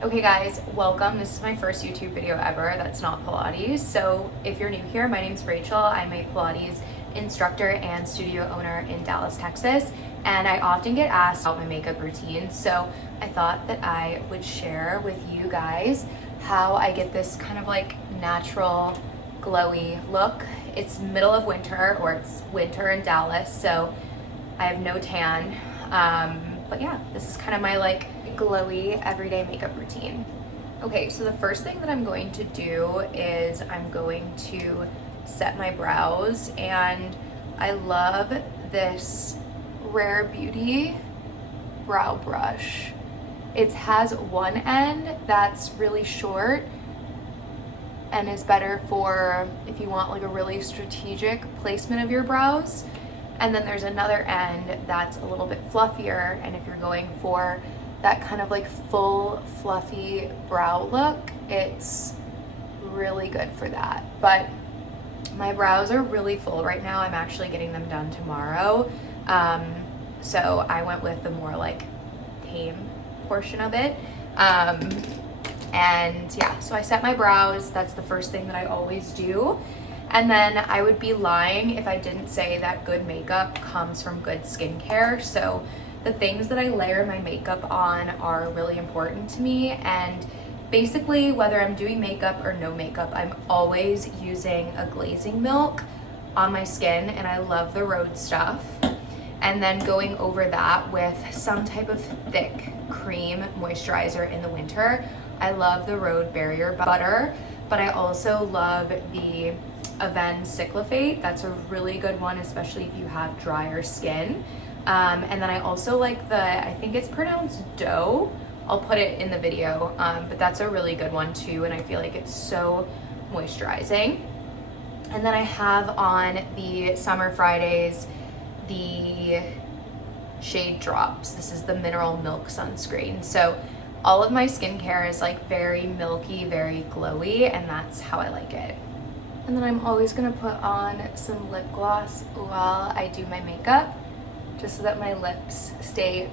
Okay guys, welcome. This is my first YouTube video ever that's not Pilates. So if you're new here, my name's Rachel. I'm a Pilates instructor and studio owner in Dallas, Texas. And I often get asked about my makeup routine. So I thought that I would share with you guys how I get this kind of like natural glowy look. It's middle of winter, or it's winter in Dallas, so I have no tan. But yeah, this is kind of my like glowy everyday makeup routine. Okay, so the first thing that I'm going to do is I'm going to set my brows, and I love this Rare Beauty brow brush. It has one end that's really short and is better for if you want like a really strategic placement of your brows. And then there's another end that's a little bit fluffier, and if you're going for that kind of like full fluffy brow look, it's really good for that. But my brows are really full right now. I'm actually getting them done tomorrow. So I went with the more like tame portion of it. And yeah, so I set my brows. That's the first thing that I always do. And then I would be lying if I didn't say that good makeup comes from good skincare. So the things that I layer my makeup on are really important to me. And basically, whether I'm doing makeup or no makeup, I'm always using a glazing milk on my skin, and I love the Rhode stuff. And then going over that with some type of thick cream moisturizer in the winter. I love the Rhode Barrier Butter, but I also love the Aven Cyclophate. That's a really good one, especially if you have drier skin. And then I also like I think it's pronounced Doe. I'll put it in the video, but that's a really good one too, and I feel like it's so moisturizing. And then I have on the Summer Fridays the Shade Drops. This is the Mineral Milk Sunscreen. So all of my skincare is like very milky, very glowy, and that's how I like it. And then I'm always gonna put on some lip gloss while I do my makeup, just so that my lips stay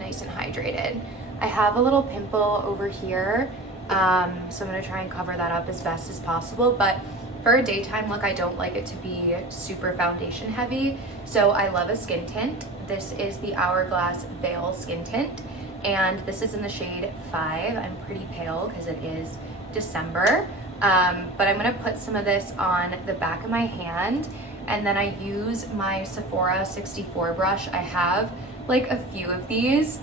nice and hydrated. I have a little pimple over here, so I'm gonna try and cover that up as best as possible, but for a daytime look, I don't like it to be super foundation heavy, so I love a skin tint. This is the Hourglass Veil Skin Tint, and this is in the shade 5. I'm pretty pale because it is December, but I'm gonna put some of this on the back of my hand, and then I use my Sephora 64 brush. I have like a few of these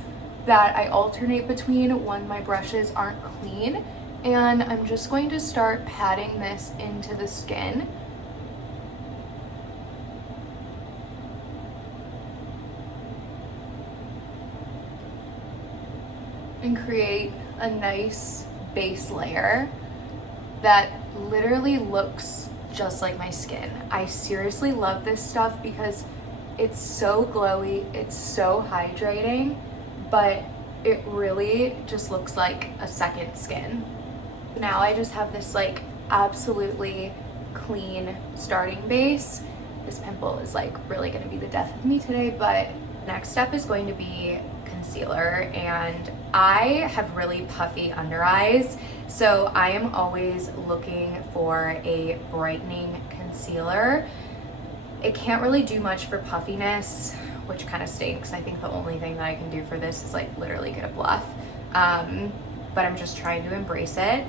that I alternate between when my brushes aren't clean, and I'm just going to start patting this into the skin. And create a nice base layer that literally looks just like my skin. I seriously love this stuff because it's so glowy, it's so hydrating, but it really just looks like a second skin. Now I just have this like absolutely clean starting base. This pimple is like really gonna be the death of me today, but next step is going to be concealer, and I have really puffy under eyes, so I am always looking for a brightening concealer. It can't really do much for puffiness, which kind of stinks. I think the only thing that I can do for this is like literally get a bluff, but I'm just trying to embrace it.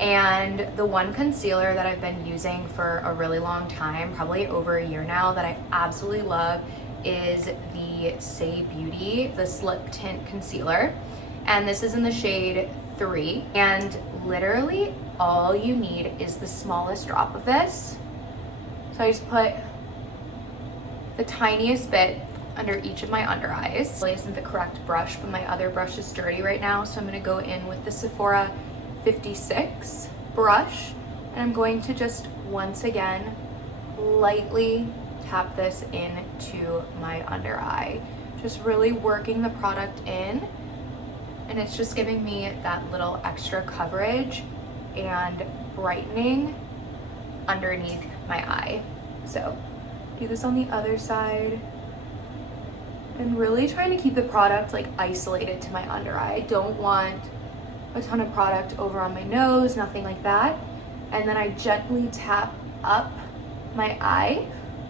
And the one concealer that I've been using for a really long time, probably over a year now, that I absolutely love is the Say Beauty, the Slip Tint Concealer. And this is in the shade 3. And literally all you need is the smallest drop of this. So I just put the tiniest bit under each of my under eyes. It isn't the correct brush, but my other brush is dirty right now, so I'm gonna go in with the Sephora 56 brush, and I'm going to just once again lightly tap this into my under eye, just really working the product in, and it's just giving me that little extra coverage and brightening underneath my eye. So do this on the other side, and really trying to keep the product like isolated to my under eye. I don't want a ton of product over on my nose, nothing like that. And then I gently tap up my eye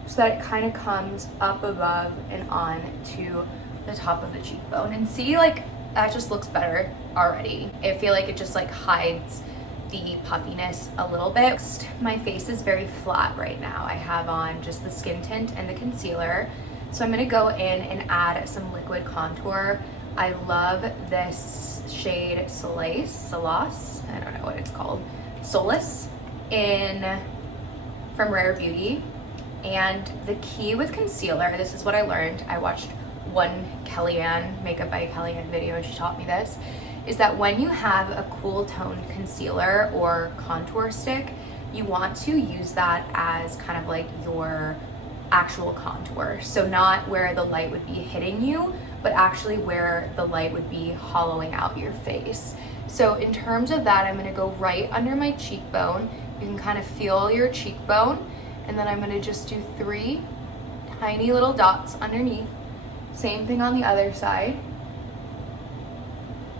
so that it kind of comes up above and on to the top of the cheekbone. And see, like, that just looks better already. I feel like it just like hides the puffiness a little bit. My face is very flat right now. I have on just the skin tint and the concealer. So I'm gonna go in and add some liquid contour. I love this shade Solace, I don't know what it's called, Solace from Rare Beauty. And the key with concealer, this is what I learned. I watched one Kellyanne, Makeup by Kellyanne video, and she taught me this, is that when you have a cool toned concealer or contour stick, you want to use that as kind of like your actual contour. So not where the light would be hitting you, but actually where the light would be hollowing out your face. So in terms of that, I'm gonna go right under my cheekbone. You can kind of feel your cheekbone, and then I'm gonna just do 3 tiny little dots underneath. Same thing on the other side.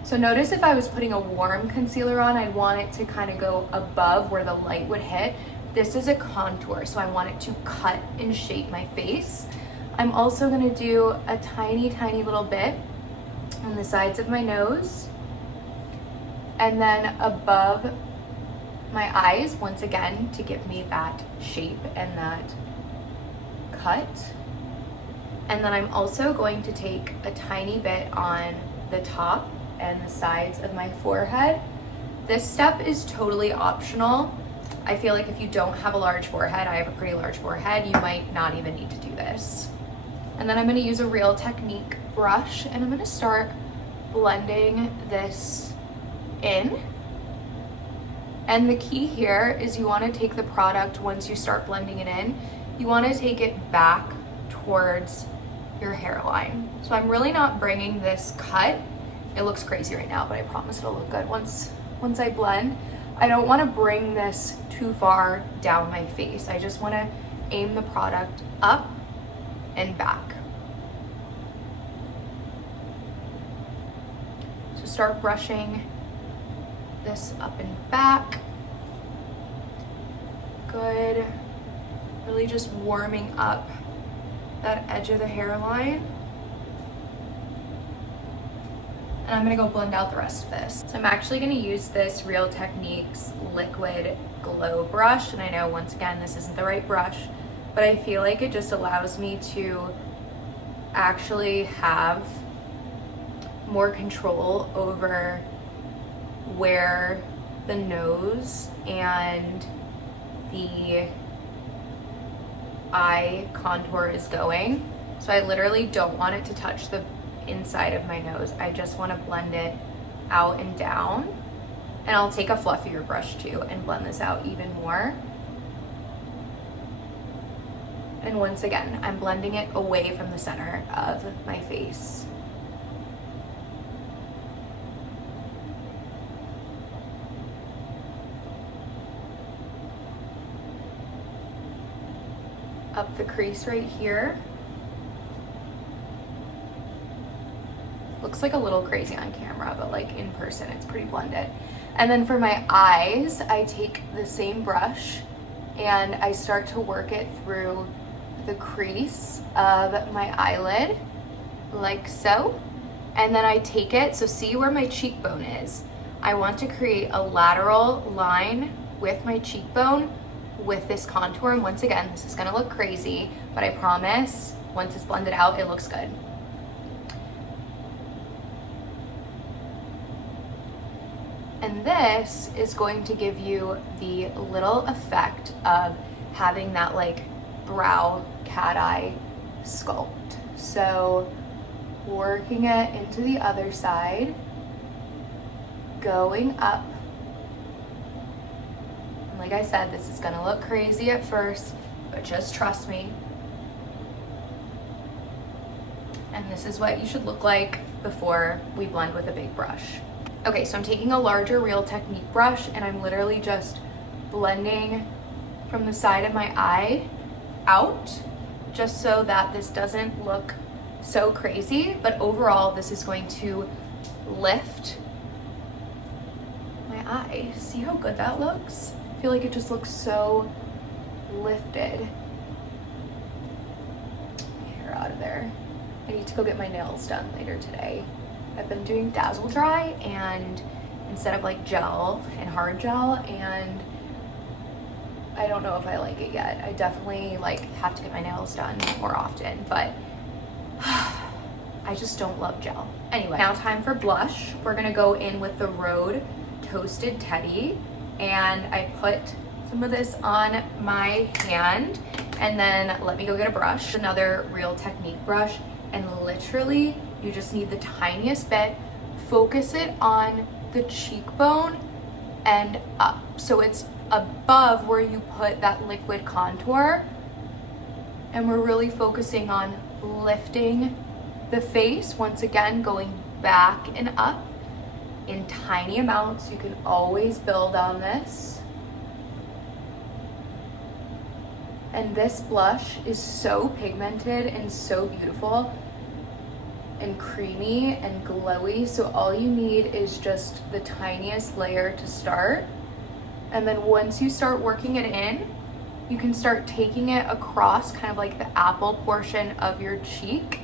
So notice if I was putting a warm concealer on, I'd want it to kind of go above where the light would hit. This is a contour, so I want it to cut and shape my face. I'm also gonna do a tiny, tiny little bit on the sides of my nose, and then above my eyes, once again, to give me that shape and that cut. And then I'm also going to take a tiny bit on the top and the sides of my forehead. This step is totally optional. I feel like if you don't have a large forehead, I have a pretty large forehead, you might not even need to do this. And then I'm gonna use a Real Technique brush, and I'm gonna start blending this in. And the key here is you wanna take the product, once you start blending it in, you wanna take it back towards your hairline. So I'm really not bringing this cut. It looks crazy right now, but I promise it'll look good once I blend. I don't wanna bring this too far down my face. I just wanna aim the product up and back. So start brushing this up and back. Good. Really just warming up that edge of the hairline. And I'm gonna go blend out the rest of this. So I'm actually gonna use this Real Techniques liquid glow brush. And I know, once again, this isn't the right brush, but I feel like it just allows me to actually have more control over where the nose and the eye contour is going. So I literally don't want it to touch the inside of my nose. I just want to blend it out and down. And I'll take a fluffier brush too and blend this out even more. And once again, I'm blending it away from the center of my face. Up the crease right here. Looks like a little crazy on camera, but like in person, it's pretty blended. And then for my eyes, I take the same brush and I start to work it through the crease of my eyelid, like so. And then I take it, so see where my cheekbone is. I want to create a lateral line with my cheekbone with this contour. And once again, this is gonna look crazy, but I promise once it's blended out, it looks good. And this is going to give you the little effect of having that like brow cat eye sculpt. So working it into the other side, going up. And like I said, this is gonna look crazy at first, but just trust me. And this is what you should look like before we blend with a big brush. Okay, so I'm taking a larger Real Technique brush and I'm literally just blending from the side of my eye out, just so that this doesn't look so crazy, but overall this is going to lift eye. See how good that looks? I feel like it just looks so lifted. Hair out of there. I need to go get my nails done later today. I've been doing Dazzle Dry and instead of like gel and hard gel, and I don't know if I like it yet. I definitely like have to get my nails done more often, but I just don't love gel. Anyway, now time for blush. We're gonna go in with the Rhode Toasted Teddy, and I put some of this on my hand, and then let me go get a brush, another Real Technique brush, and literally you just need the tiniest bit. Focus it on the cheekbone and up, so it's above where you put that liquid contour, and we're really focusing on lifting the face, once again going back and up in tiny amounts. You can always build on this. And this blush is so pigmented and so beautiful and creamy and glowy, so all you need is just the tiniest layer to start. And then once you start working it in, you can start taking it across kind of like the apple portion of your cheek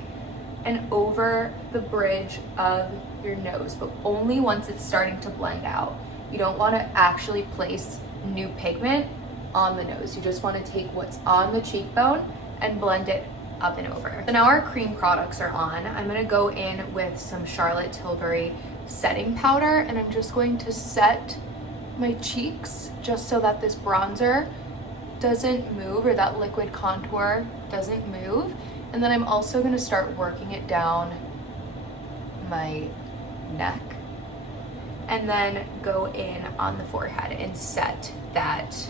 and over the bridge of your nose, but only once it's starting to blend out. You don't want to actually place new pigment on the nose. You just want to take what's on the cheekbone and blend it up and over. So now our cream products are on. I'm going to go in with some Charlotte Tilbury setting powder, and I'm just going to set my cheeks just so that this bronzer doesn't move, or that liquid contour doesn't move. And then I'm also going to start working it down my neck, and then go in on the forehead and set that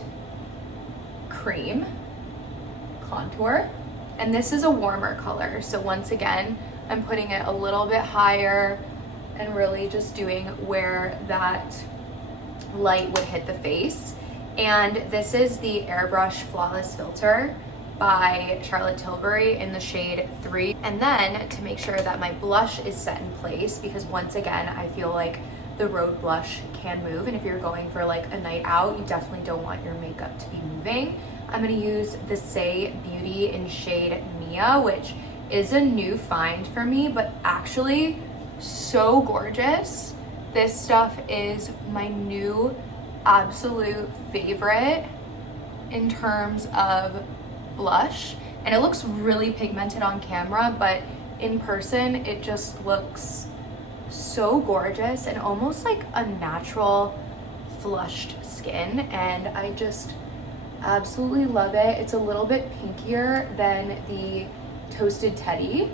cream contour. And this is a warmer color, so once again I'm putting it a little bit higher and really just doing where that light would hit the face. And this is the Airbrush Flawless Filter by Charlotte Tilbury in the shade 3. And then to make sure that my blush is set in place, because once again I feel like the Rhode blush can move, and if you're going for like a night out, you definitely don't want your makeup to be moving. I'm going to use the Say Beauty in shade Mia, which is a new find for me, but actually so gorgeous. This stuff is my new absolute favorite in terms of blush, and it looks really pigmented on camera, but in person it just looks so gorgeous and almost like a natural flushed skin, and I just absolutely love it. It's a little bit pinkier than the Toasted Teddy,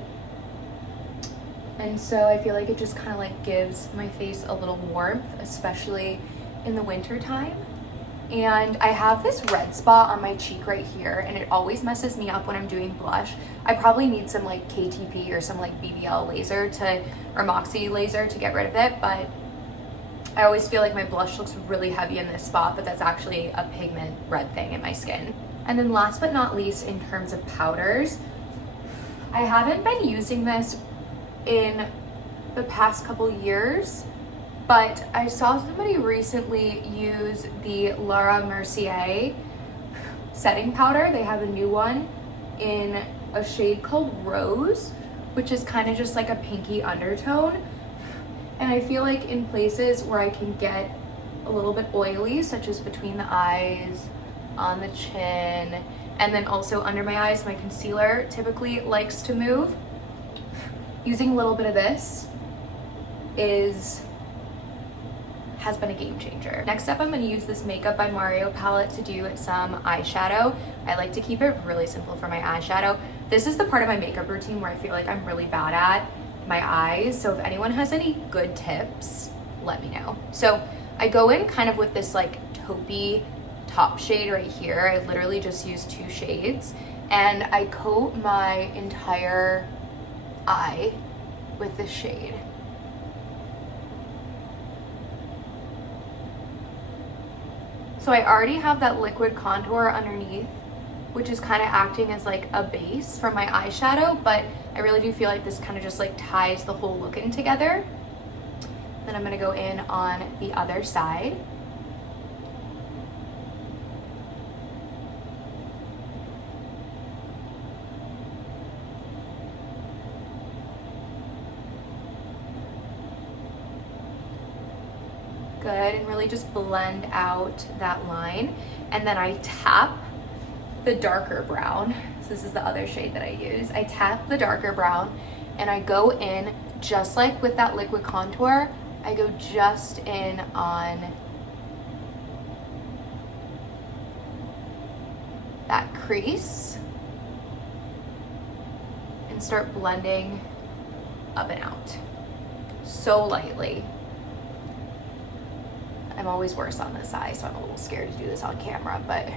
and so I feel like it just kind of like gives my face a little warmth, especially in the winter time. And I have this red spot on my cheek right here, and it always messes me up when I'm doing blush. I probably need some like KTP or some like BBL laser or Moxie laser to get rid of it, but I always feel like my blush looks really heavy in this spot, but that's actually a pigment red thing in my skin. And then last but not least, in terms of powders, I haven't been using this in the past couple years, but I saw somebody recently use the Laura Mercier setting powder. They have a new one in a shade called Rose, which is kind of just like a pinky undertone. And I feel like in places where I can get a little bit oily, such as between the eyes, on the chin, and then also under my eyes, my concealer typically likes to move. Using a little bit of this has been a game changer. Next up, I'm going to use this Makeup by Mario palette to do some eyeshadow. I like to keep it really simple for my eyeshadow. This is the part of my makeup routine where I feel like I'm really bad at my eyes, so if anyone has any good tips, let me know. So I go in kind of with this like taupey top shade right here. I literally just use 2 shades, and I coat my entire eye with this shade. So I already have that liquid contour underneath, which is kind of acting as like a base for my eyeshadow, but I really do feel like this kind of just like ties the whole look in together. Then I'm gonna go in on the other side. Good, and really just blend out that line. And then I tap the darker brown. So this is the other shade that I use. I tap the darker brown and I go in just like with that liquid contour. I go just in on that crease and start blending up and out so lightly. I'm always worse on this eye, so I'm a little scared to do this on camera, but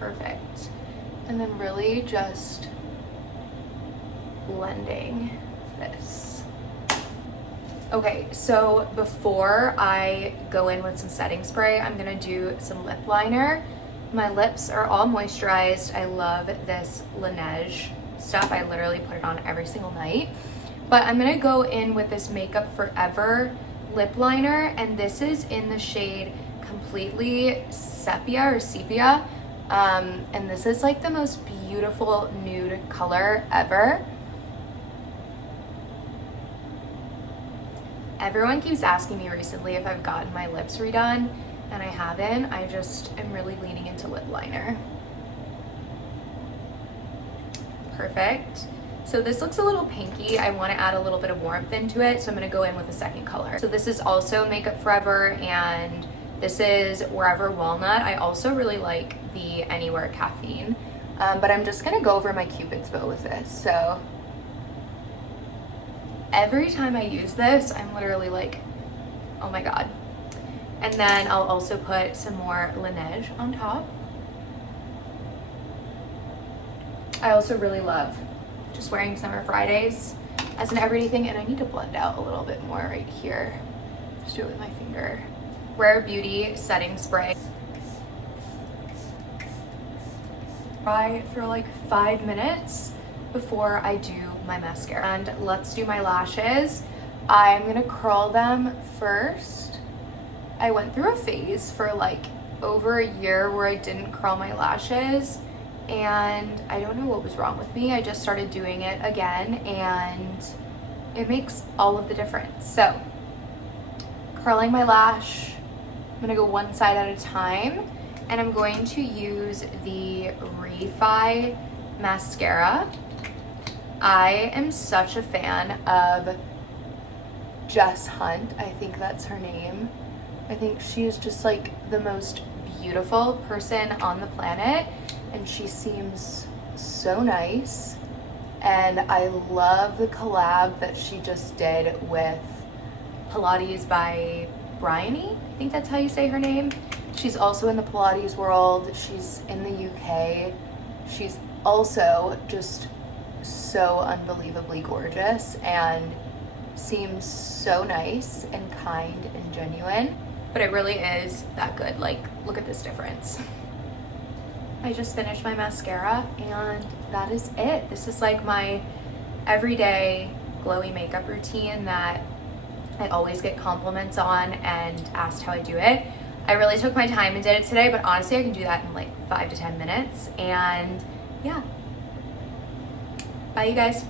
perfect. And then really just blending this. Okay, so before I go in with some setting spray, I'm gonna do some lip liner. My lips are all moisturized. I love this Laneige stuff. I literally put it on every single night. But I'm gonna go in with this Makeup Forever lip liner, and this is in the shade Completely Sepia. And this is like the most beautiful nude color ever. Everyone keeps asking me recently if I've gotten my lips redone, and I haven't. I just am really leaning into lip liner. Perfect. So this looks a little pinky. I want to add a little bit of warmth into it, so I'm going to go in with a second color. So this is also Makeup Forever, and this is Wherever Walnut. I also really like the Anywhere Caffeine, but I'm just going to go over my Cupid's bow with this. So every time I use this, I'm literally like, oh my God. And then I'll also put some more Laneige on top. I also really love just wearing Summer Fridays as an everyday thing, and I need to blend out a little bit more right here. Just do it with my finger. Rare Beauty setting spray. Dry for like 5 minutes before I do my mascara. And let's do my lashes. I'm gonna curl them first. I went through a phase for like over a year where I didn't curl my lashes, and I don't know what was wrong with me. I just started doing it again, and it makes all of the difference. So curling my lash, I'm gonna go one side at a time, and I'm going to use the Refi mascara. I am such a fan of Jess Hunt. I think that's her name. I think she is just like the most beautiful person on the planet, and she seems so nice. And I love the collab that she just did with Pilates by Bryony. I think that's how you say her name. She's also in the Pilates world. She's in the UK. She's also just so unbelievably gorgeous and seems so nice and kind and genuine. But it really is that good. Like, look at this difference. I just finished my mascara, and that is it. This is like my everyday glowy makeup routine that I always get compliments on and asked how I do it. I really took my time and did it today, but honestly I can do that in like 5 to 10 minutes. And yeah. Bye, you guys.